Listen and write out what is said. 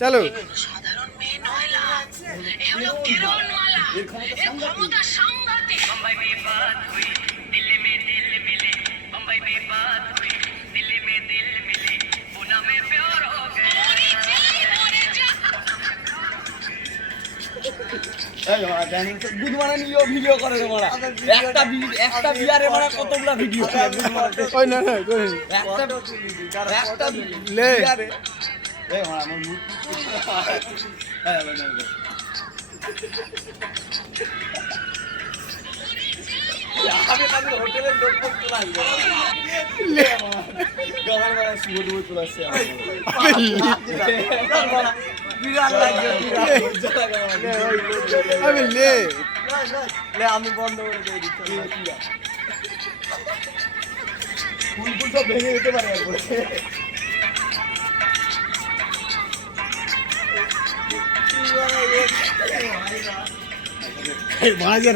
চলো সাধারণ মেয়ে নয়লা এ হলো কেরনওয়ালা এর ক্ষমতা সাংঘাতিক মুম্বাই में बात हुई दिल में दिल मिले मुंबई में बात हुई दिल में दिल मिले पुणे में प्यार हो गया এই মারা জানেন তো বুধবারে নিও ভিডিও করে রে মারা একটা বিয়ারে মারা কতগুলা ভিডিও করে বুধবারে ওই না না কই একটা লে বিয়ারে এই মারা আমার মুখ এই না আমি কাছে হোটেলের লোক করতে লাগবে লে মারা গাগার মারা শুভ দুই তুলাছে আমার বিরাট লাগে আমি লে লে আমি বন্ধ করে দিয়ে দিচ্ছি ফুল ফুল তো ভেঙে যেতে পারে একবার মাঝে